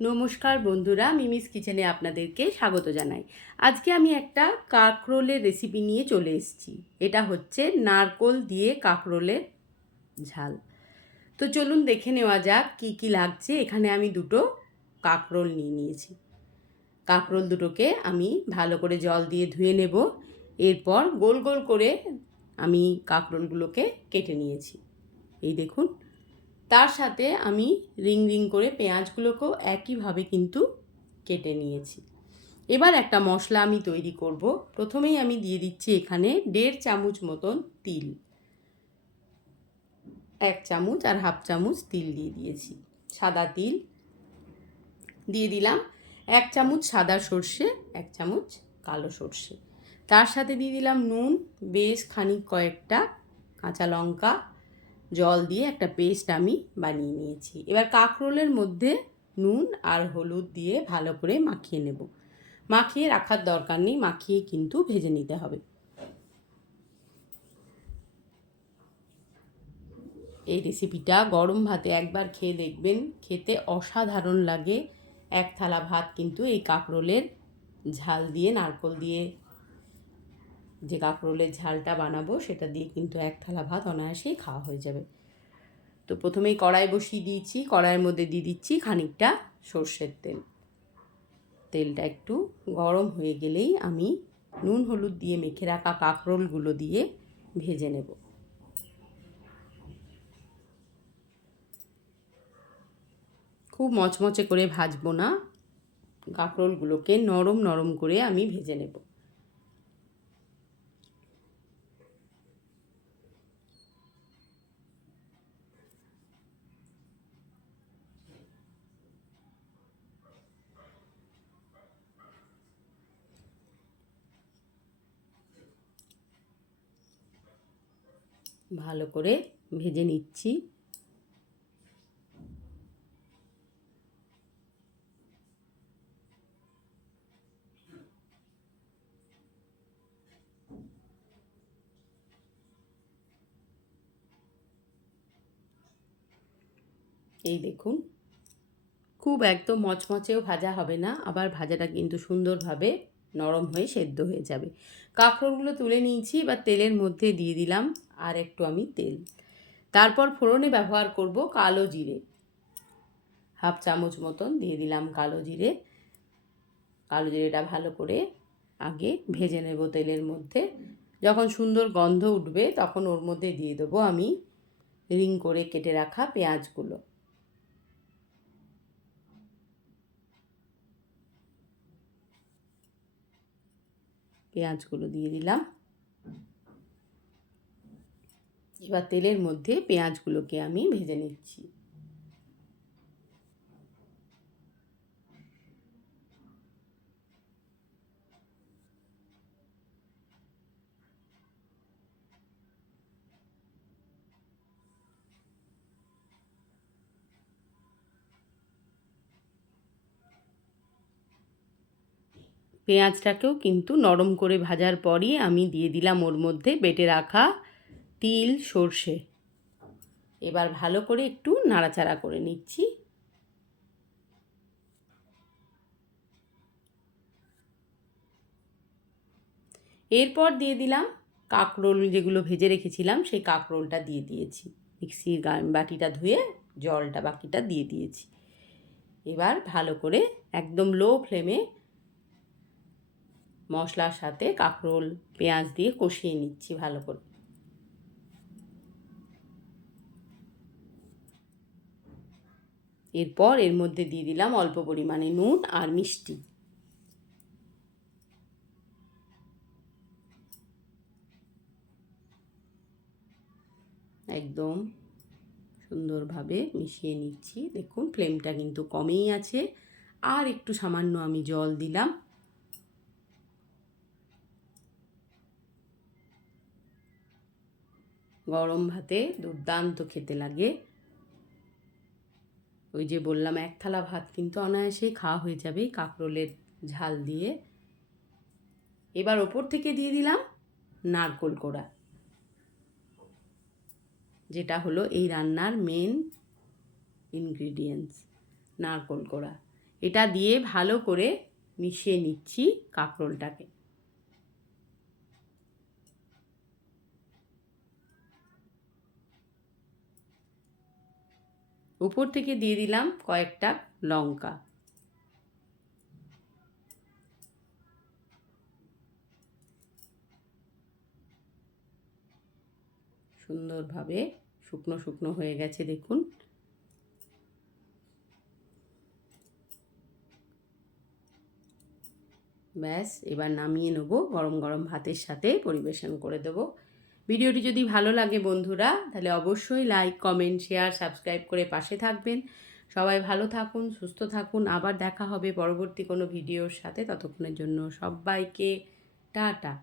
নমস্কার বন্ধুরা, মিমিস কিচেনে আপনাদেরকে স্বাগত জানাই। আজকে আমি একটা কাঁকরোলের রেসিপি নিয়ে চলে এসেছি। এটা হচ্ছে নারকোল দিয়ে কাঁকরোলের ঝাল। তো চলুন দেখে নেওয়া যাক কি কি লাগছে। এখানে আমি দুটো কাঁকরোল নিয়ে নিয়েছি। কাঁকরোল দুটোকে আমি ভালো করে জল দিয়ে ধুয়ে নেব। এরপর গোল গোল করে আমি কাঁকরোলগুলোকে কেটে নিয়েছি। এই দেখুন তার সাথে আমি রিং রিং করে পেঁয়াজগুলোকেও একইভাবে কিন্তু কেটে নিয়েছি। এবার একটা মশলা আমি তৈরি করব। প্রথমেই আমি দিয়ে দিচ্ছি এখানে দেড় চামচ মতন তিল। এক চামচ আর হাফ চামচ তিল দিয়ে দিয়েছি। সাদা তিল দিয়ে দিলাম। এক চামচ সাদা সর্ষে, এক চামচ কালো সর্ষে। তার সাথে দিয়ে দিলাম নুন, বেশ খানিক কয়েকটা কাঁচা লঙ্কা জল দিয়ে একটা পেস্ট আমি বানিয়ে নিয়েছি। এবার কাঁকরোলের মধ্যে নুন আর হলুদ দিয়ে ভালো করে মাখিয়ে নেব। মাখিয়ে রাখার দরকার নেই, মাখিয়ে কিন্তু ভেজে নিতে হবে। এই রেসিপিটা গরম ভাতে একবার খেয়ে দেখবেন, খেতে অসাধারণ লাগে। এক থালা ভাত কিন্তু এই কাঁকরোলের ঝাল দিয়ে, নারকল দিয়ে যে কাঁকরোলের ঝালটা বানাবো, সেটা দিয়ে কিন্তু এক থালা ভাত অনায়াসেই খাওয়া হয়ে যাবে। তো প্রথমেই কড়াই বসিয়ে দিয়েছি, কড়াইয়ের মধ্যে দিয়ে দিচ্ছি খানিকটা সর্ষের তেল। তেলটা একটু গরম হয়ে গেলেই আমি নুন, হলুদ দিয়ে মেখে রাখা কাঁকরোলগুলো দিয়ে ভেজে নেব। খুব মচমচে করে ভাজবো না, কাঁকরোলগুলোকে নরম নরম করে আমি ভেজে নেব। ভালো করে ভেজে নিচ্ছি। এই দেখুন, খুব একদম মচমচেও ভাজা হবে না, আবার ভাজাটা কিন্তু সুন্দরভাবে নরম হয়ে সেদ্ধ হয়ে যাবে। কাঁকড়গুলো তুলে নিয়েছি, এবার তেলের মধ্যে দিয়ে দিলাম আর একটু আমি তেল। তারপর ফোড়নে ব্যবহার করব কালো জিরে। হাফ চামচ মতন দিয়ে দিলাম কালো জিরে। কালো জিরেটা ভালো করে আগে ভেজে নেব তেলের মধ্যে। যখন সুন্দর গন্ধ উঠবে, তখন ওর মধ্যে দিয়ে দেবো আমি রিং করে কেটে রাখা পেঁয়াজগুলো। পেঁয়াজগুলো দিয়ে দিলাম। এবার তেলের মধ্যে পেঁয়াজগুলোকে আমি ভেজে নিচ্ছি। পেঁয়াজটাকেও কিন্তু নরম করে ভাজার পরই আমি দিয়ে দিলাম ওর মধ্যে বেটে রাখা তিল, সর্ষে। এবার ভালো করে একটু নাড়াচাড়া করে নিচ্ছি। এরপর দিয়ে দিলাম কাঁকরোল যেগুলো ভেজে রেখেছিলাম, সেই কাঁকরোলটা দিয়ে দিয়েছি। মিক্সির বাটিটা ধুয়ে জলটা বাকিটা দিয়ে দিয়েছি। এবার ভালো করে একদম লো ফ্লেমে মশলার সাথে কাঁকরোল, পেঁয়াজ দিয়ে কষিয়ে নিচ্ছি ভালো করে। এরপর এর মধ্যে দিয়ে দিলাম অল্প পরিমাণে নুন আর মিষ্টি। একদম সুন্দরভাবে মিশিয়ে নিচ্ছি। দেখুন ফ্লেমটা কিন্তু কমেই আছে। আর একটু সামান্য আমি জল দিলাম। গরম ভাতে দুর্দান্ত খেতে লাগে। ওই যে বললাম, এক থালা ভাত কিন্তু অনায়াসেই খাওয়া হয়ে যাবে কাঁকরোলের ঝাল দিয়ে। এবার ওপর থেকে দিয়ে দিলাম নারকোল কোড়া। যেটা হলো এই রান্নার মেন ইনগ্রিডিয়েন্টস, নারকোল কোড়া। এটা দিয়ে ভালো করে মিশিয়ে নিচ্ছি কাঁকরোলটাকে। উপর থেকে দিয়ে দিলাম কয়েকটা লঙ্কা। সুন্দরভাবে শুকনো শুকনো হয়ে গেছে, দেখুন। ব্যাস, এবার নামিয়ে নেব, গরম গরম ভাতের সাথে পরিবেশন করে দেবো। ভিডিওটি যদি ভালো লাগে বন্ধুরা, তাহলে অবশ্যই লাইক কমেন্ট শেয়ার সাবস্ক্রাইব করে পাশে থাকবেন। সবাই ভালো থাকুন, সুস্থ থাকুন। আবার দেখা হবে পরবর্তী কোনো ভিডিওর সাথে। ততক্ষণের জন্য সবাইকে টাটা।